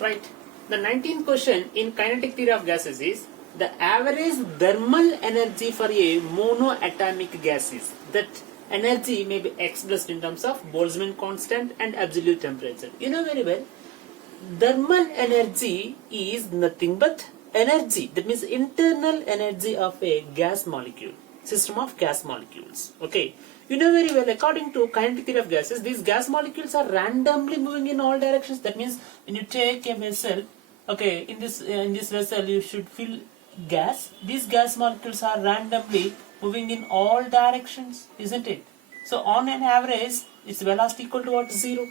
Right. The 19th question in kinetic theory of gases is the average thermal energy for a monoatomic gas is. That energy may be expressed in terms of Boltzmann constant and absolute temperature. You know very well, thermal energy is nothing but energy. That means internal energy of a gas molecule, system of gas molecules. Okay. You know very well, according to kinetic theory of gases, these gas molecules are randomly moving in all directions. That means when you take a vessel, okay, in this vessel you should fill gas. These gas molecules are randomly moving in all directions, isn't it? So on an average, its velocity equal to what? 0.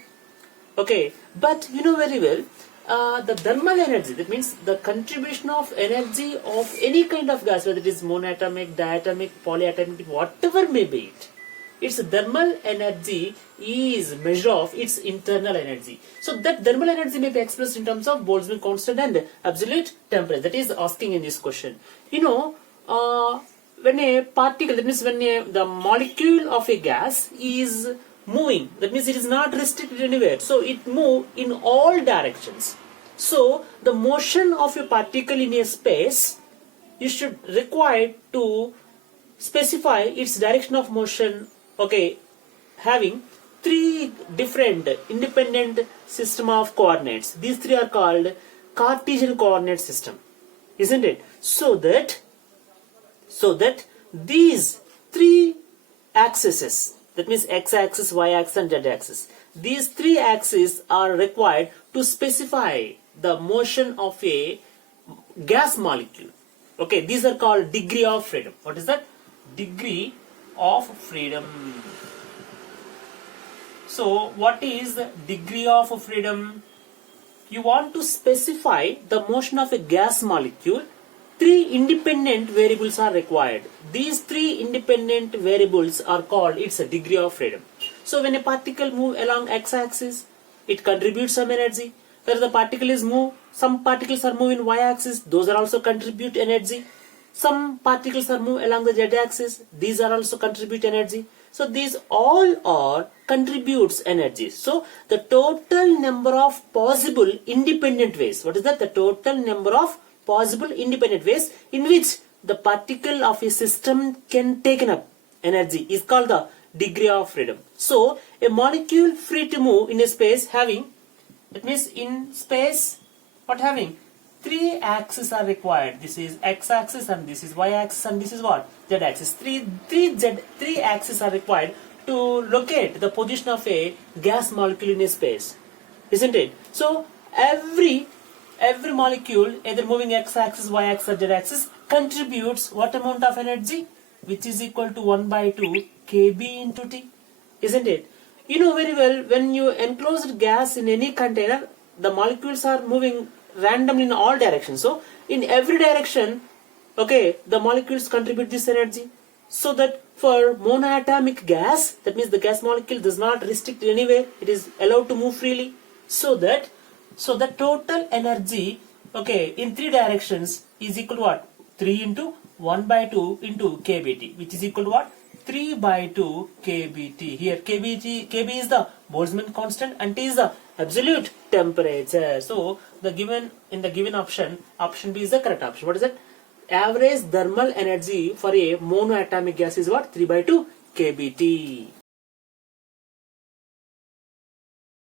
Okay, but you know very well, the thermal energy, that means the contribution of energy of any kind of gas, whether it is monatomic, diatomic, polyatomic, whatever may be it, its thermal energy is measure of its internal energy. So that thermal energy may be expressed in terms of Boltzmann constant and absolute temperature. That is asking in this question. You know, when a particle, that means when the molecule of a gas is moving, that means it is not restricted anywhere. So it moves in all directions. So the motion of a particle in a space, you should require to specify its direction of motion, okay, having 3 different independent system of coordinates. These 3 are called Cartesian coordinate system, isn't it? So that these 3 axes, that means x-axis, y-axis and z-axis, these 3 axes are required to specify the motion of a gas molecule. Okay, these are called degree of freedom. What is that? Degree of freedom. So what is the degree of freedom? You want to specify the motion of a gas molecule. 3 independent variables are required. These 3 independent variables are called its degree of freedom. So when a particle moves along x-axis, it contributes some energy. Where the particle is moved, some particles are moving y-axis, those are also contribute energy. Some particles are moved along the z-axis, these are also contribute energy. So these all are contributes energy. So the total number of possible independent ways. What is that? The total number of possible independent ways in which the particle of a system can take up energy is called the degree of freedom. So a molecule free to move in a space having, that means in space, what having? 3 axes are required. This is x-axis and this is y-axis and this is what? Z-axis. 3 axes are required to locate the position of a gas molecule in a space, isn't it? So every molecule either moving x-axis, y-axis or z-axis contributes what amount of energy? Which is equal to 1/2 kb into T, isn't it? You know very well, when you enclosed gas in any container, the molecules are moving randomly in all directions. So in every direction, okay, the molecules contribute this energy. So that for monoatomic gas, that means the gas molecule does not restrict anywhere, it is allowed to move freely. So the total energy, okay, in 3 directions is equal to what? 3 into 1/2 into kBT, which is equal to what? 3/2 kBT. Here kb is the Boltzmann constant and T is the absolute temperature. So in the given option B is the correct option. What is it? Average thermal energy for a monoatomic gas is what? 3/2 kBT.